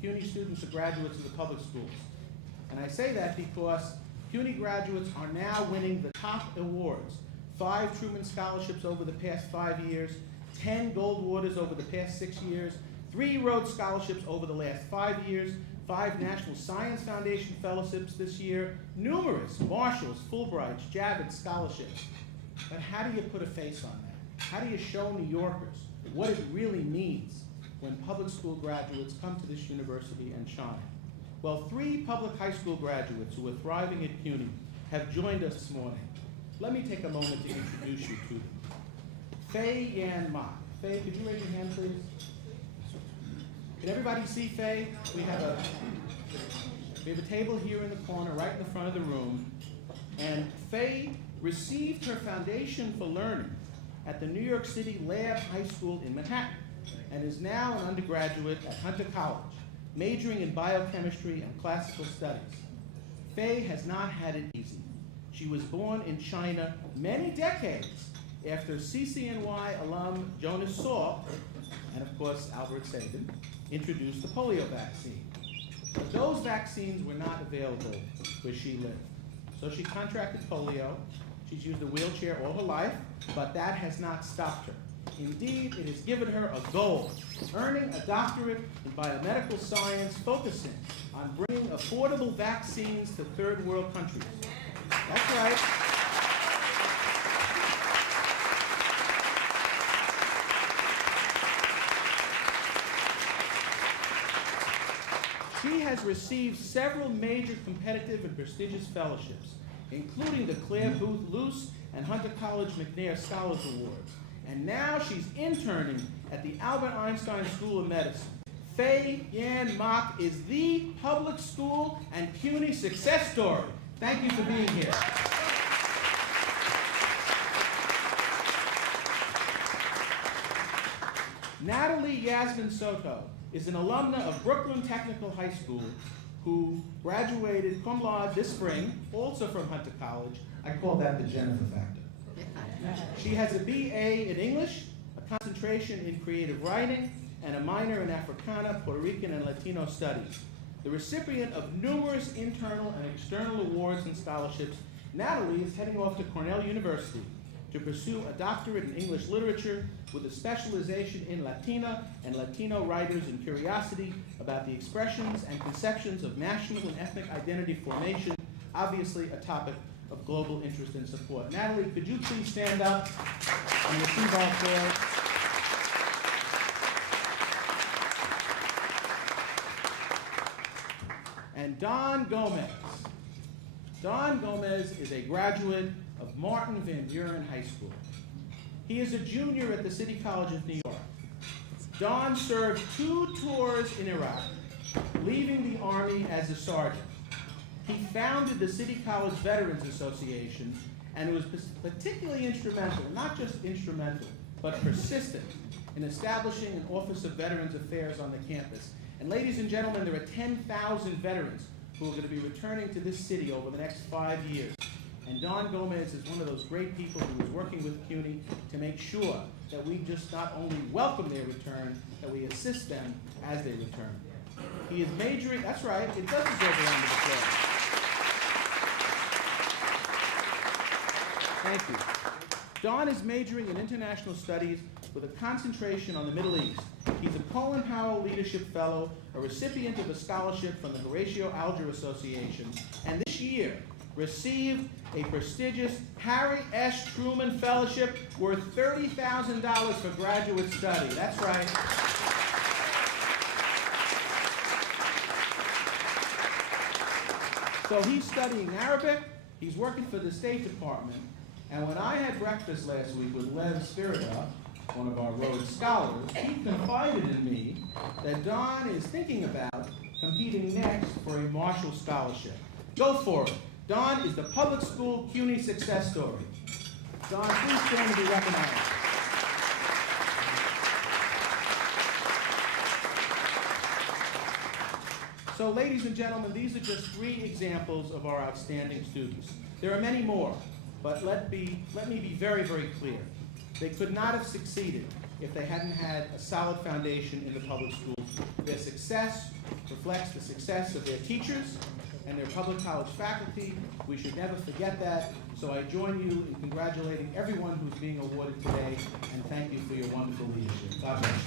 CUNY students are graduates of the public schools. And I say that because CUNY graduates are now winning the top awards. 5 Truman Scholarships over the past 5 years, 10 Goldwaters over the past 6 years, 3 Rhodes Scholarships over the last 5 years, 5 National Science Foundation Fellowships this year, numerous Marshalls, Fulbrights, Javits Scholarships. But how do you put a face on that? How do you show New Yorkers what it really means when public school graduates come to this university and shine? Well, 3 public high school graduates who are thriving at CUNY have joined us this morning. Let me take a moment to introduce you to them. Faye Yan Ma. Faye, could you raise your hand, please? Can everybody see Faye? We have a table here in the corner, right in the front of the room. And Faye received her Foundation for Learning at the New York City Lab High School in Manhattan and is now an undergraduate at Hunter College, majoring in biochemistry and classical studies. Faye has not had it easy. She was born in China many decades after CCNY alum Jonas Salk, and of course Albert Sabin, introduced the polio vaccine. But those vaccines were not available where she lived. So she contracted polio. She's used a wheelchair all her life, but that has not stopped her. Indeed, it has given her a goal, earning a doctorate in biomedical science, focusing on bringing affordable vaccines to third world countries. That's right. She has received several major competitive and prestigious fellowships, including the Claire Booth Luce and Hunter College McNair Scholars Awards. And now she's interning at the Albert Einstein School of Medicine. Faye Yan Ma is the public school and CUNY success story. Thank you for being here. Natalie Yasmin Soto is an alumna of Brooklyn Technical High School who graduated cum laude this spring, also from Hunter College. I call that the Jennifer factor. She has a BA in English, a concentration in creative writing, and a minor in Africana, Puerto Rican, and Latino studies. The recipient of numerous internal and external awards and scholarships, Natalie is heading off to Cornell University to pursue a doctorate in English literature with a specialization in Latina and Latino writers and curiosity about the expressions and conceptions of national and ethnic identity formation, obviously a topic of global interest and support. Natalie, could you please stand up and receive our applause? And Don Gomez. Don Gomez is a graduate of Martin Van Buren High School. He is a junior at the City College of New York. Don served 2 tours in Iraq, leaving the Army as a sergeant. He founded the City College Veterans Association and was particularly instrumental, not just instrumental, but persistent in establishing an Office of Veterans Affairs on the campus. And ladies and gentlemen, there are 10,000 veterans who are going to be returning to this city over the next 5 years. And Don Gomez is one of those great people who is working with CUNY to make sure that we just not only welcome their return, that we assist them as they return. He is majoring, that's right, it does deserve a round of applause. Thank you. Don is majoring in international studies with a concentration on the Middle East. He's a Colin Powell Leadership Fellow, a recipient of a scholarship from the Horatio Alger Association, and this year received a prestigious Harry S. Truman Fellowship worth $30,000 for graduate study. That's right. So he's studying Arabic, he's working for the State Department, and when I had breakfast last week with Lev Spirida, one of our Rhodes Scholars, he confided in me that Don is thinking about competing next for a Marshall Scholarship. Go for it. Don is the public school CUNY success story. Don, please stand to be recognized. So, ladies and gentlemen, these are just 3 examples of our outstanding students. There are many more, but let me be very, very clear. They could not have succeeded if they hadn't had a solid foundation in the public schools. Their success reflects the success of their teachers and their public college faculty. We should never forget that. So I join you in congratulating everyone who's being awarded today, and thank you for your wonderful leadership. God bless.